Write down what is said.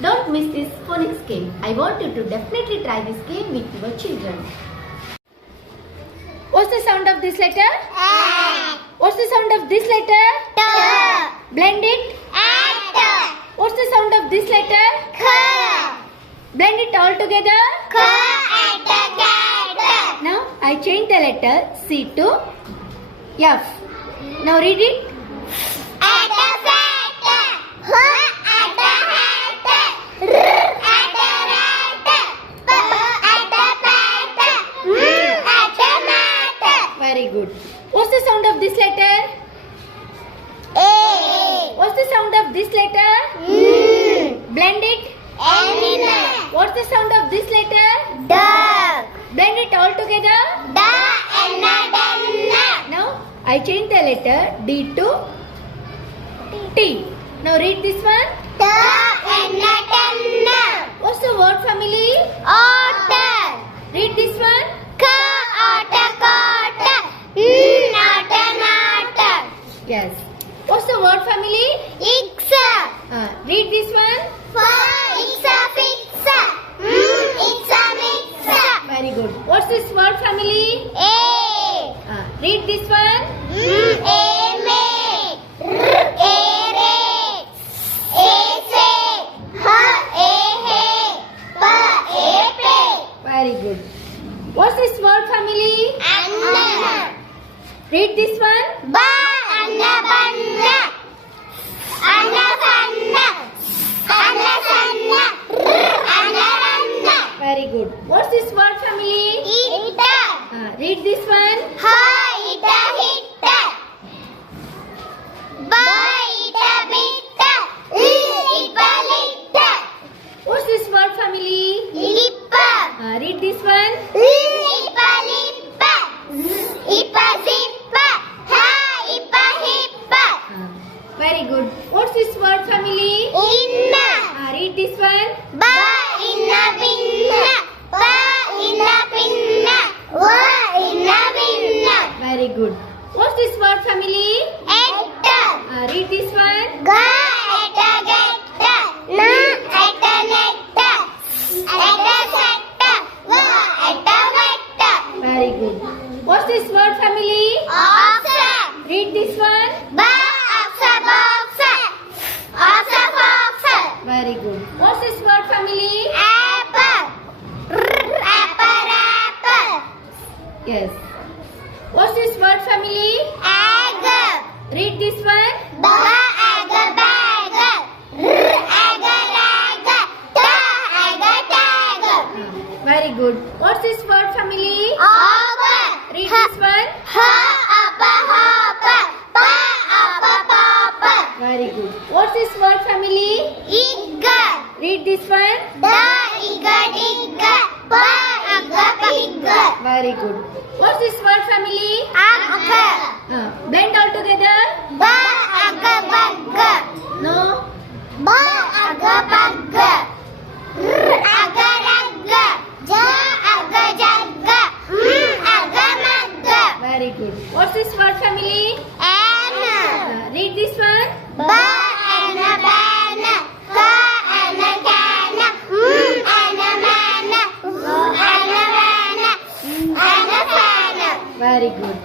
Don't miss this phonics game. I want you to definitely try this game with your children. What's the sound of this letter? A. What's the sound of this letter? T. Blend it. At. What's the sound of this letter? K. Blend it all together. K. At. Cat. Now I change the letter C to F. Now read it. At a fat. H. At a hat. R. At a rat. P. At a pat. M. At a mat. Very good. What's the sound of this letter? A. What's the sound of this letter? Blend it. N. What's the sound of this letter? Dog. Blend it all together. Da. N. Den. Now I change the letter D to T. Now read this one. Da. N. Den. What's the word family? Otter. Read this one. K. Otter. Cotter. N. Otter. Natter. Yes. What's the word family? X. Read this one. X. Fix. X. Mix. Very good. What's this word family? A. Read this one. A. May. R. A. Ray. A. Say. H. A. Hay. P. A. Pay. Very good. What's this word family? Anna. Read this one. Ba. Anna. Banna. Anna. Sanna. Anna. Sanna. R. Anna. Ranna. Very good. What's this word family? Ita. Read this one. Ha. Ita. Hitta. Ba. Ita. Bitta. Ipa. Litta. What's this word family? Lippa. Read this one. Ipa. Lippa. Ipa. Zippa. Ha. Ipa. Hippa. Very good. What's this word family? Inna. Read this one. Ba. Inna. Binna. Ba. Inna. Pinna. Wa. Inna. Binna. Very good. What's this word family? Etta. Read this one. Ga. Etta. Getta. Na. Etta. Netta. Etta. Setta. Wa. Etta. Vetta. Very good. What's this word family? Oxa. Read this one. Ba. Oxa. Boxa. Oxa. Foxa. Very good. What's this word family? Apple. Apple. Apple. Yes. What's this word family? Egg. Read this one. Ba. Egg. Bag. Egg. Rag. Ta. Egg. Tag. Very good. What's this word family? Over. Read this one. Ha. Uppa. Hoppa. Pa. Uppa. Papa. Very good. What's this word family? Igg. Read this one. Da. Igga. Digga. Pa. Igga. Pigga. Very good. What's this word family? Agga. Blend all together. Ba. Agga. Bagga. No. Ba. Agga. Bagga. Agga. Ragga. Ja. Agga. Jagga. Agga. Magga. Very good. What's this word family? Anna. Read this one. Ba. Anna. Bana. Ka. Anna. Kana. Anna. Mana. Anna. Vana. Anna. Fana. Very good.